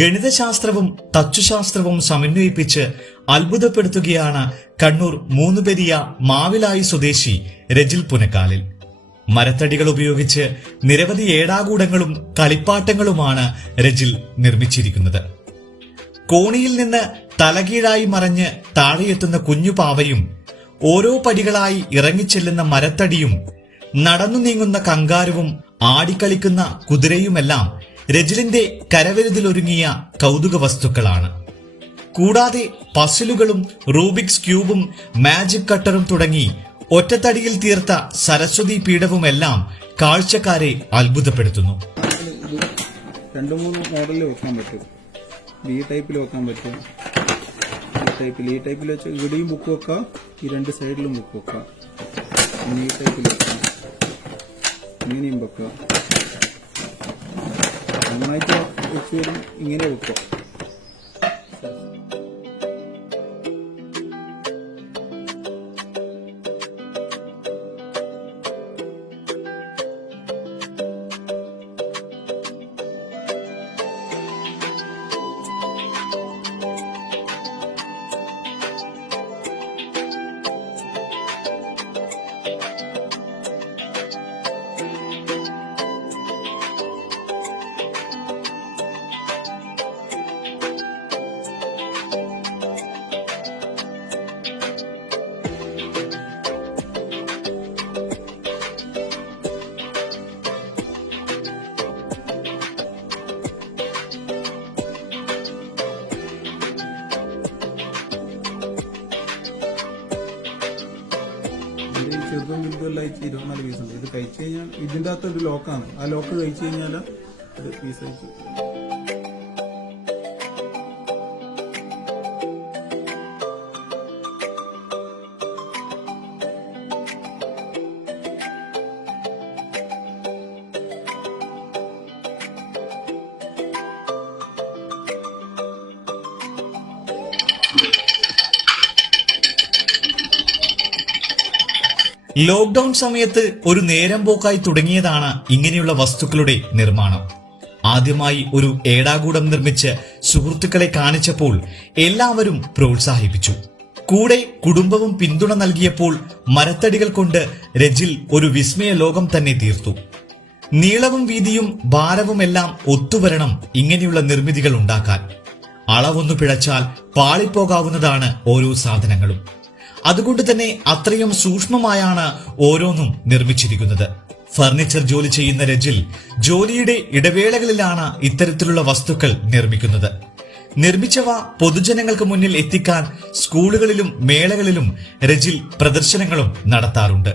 ഗണിതശാസ്ത്രവും തച്ചുശാസ്ത്രവും സമന്വയിപ്പിച്ച് അത്ഭുതപ്പെടുത്തുകയാണ് കണ്ണൂർ മൂന്നുപെരിയ മാവിലായി സ്വദേശി രജിൽ പുനക്കാലിൽ. മരത്തടികൾ ഉപയോഗിച്ച് നിരവധി ഏടാകൂടങ്ങളും കളിപ്പാട്ടങ്ങളുമാണ് രജിൽ നിർമ്മിച്ചിരിക്കുന്നത്. കോണിയിൽ നിന്ന് തലകീഴായി മറഞ്ഞ് താഴെയെത്തുന്ന കുഞ്ഞു പാവയും, ഓരോ പടികളായി ഇറങ്ങിച്ചെല്ലുന്ന മരത്തടിയും, നടന്നു നീങ്ങുന്ന കങ്കാരുവും, ആടിക്കളിക്കുന്ന കുതിരയുമെല്ലാം രജിലിന്റെ കരവിരുതിലൊരുങ്ങിയ കൗതുക വസ്തുക്കളാണ്. കൂടാതെ പസിലുകളും റൂബിക്സ് ക്യൂബും മാജിക് കട്ടറും തുടങ്ങി ഒറ്റത്തടിയിൽ തീർത്ത സരസ്വതി പീഠവുമെല്ലാം കാഴ്ചക്കാരെ അത്ഭുതപ്പെടുത്തുന്നു. 2-3 മോഡലിൽ വെക്കാൻ പറ്റും. ഈ ടൈപ്പിൽ വെക്കാൻ പറ്റും. ഈ ടൈപ്പിൽ വെച്ച് ഇവിടെയും ബുക്ക് വെക്കാം, ഈ 2 സൈഡിലും ബുക്ക് വെക്കാം. ഈ ടൈപ്പിൽ വെക്കാം, ഇങ്ങനെയും വെക്കാം. നന്നായിട്ട് വെച്ച് വരും, ഇങ്ങനെ വെക്കാം. ചെറുതും വലുതുമെല്ലാം 24 പീസുണ്ട്. ഇത് കഴിച്ചു കഴിഞ്ഞാൽ ഇതിന്റെ അകത്ത് ഒരു ലോക്കാണ്. ആ ലോക്ക് കഴിച്ചു കഴിഞ്ഞാൽ ഒരു പീസ് അയച്ചു. ലോക്ക്ഡൌൺ സമയത്ത് ഒരു നേരം പോക്കായി തുടങ്ങിയതാണ് ഇങ്ങനെയുള്ള വസ്തുക്കളുടെ നിർമ്മാണം. ആദ്യമായി ഒരു ഏടാകൂടം നിർമ്മിച്ച് സുഹൃത്തുക്കളെ കാണിച്ചപ്പോൾ എല്ലാവരും പ്രോത്സാഹിപ്പിച്ചു. കൂടെ കുടുംബവും പിന്തുണ നൽകിയപ്പോൾ മരത്തടികൾ കൊണ്ട് രജിൽ ഒരു വിസ്മയ ലോകം തന്നെ തീർത്തു. നീളവും വീതിയും ഭാരവുമെല്ലാം ഒത്തുവരണം ഇങ്ങനെയുള്ള നിർമ്മിതികൾ ഉണ്ടാക്കാൻ. അളവൊന്നു പിഴച്ചാൽ പാളിപ്പോകാവുന്നതാണ് ഓരോ സാധനങ്ങളും. അതുകൊണ്ട് തന്നെ അത്രയും സൂക്ഷ്മമായാണ് ഓരോന്നും നിർമ്മിച്ചിരിക്കുന്നത്. ഫർണിച്ചർ ജോലി ചെയ്യുന്ന രജിൽ ജോലിയുടെ ഇടവേളകളിലാണ് ഇത്തരത്തിലുള്ള വസ്തുക്കൾ നിർമ്മിക്കുന്നത്. നിർമ്മിച്ചവ പൊതുജനങ്ങൾക്ക് മുന്നിൽ എത്തിക്കാൻ സ്കൂളുകളിലും മേളകളിലും രജിൽ പ്രദർശനങ്ങളും നടത്താറുണ്ട്.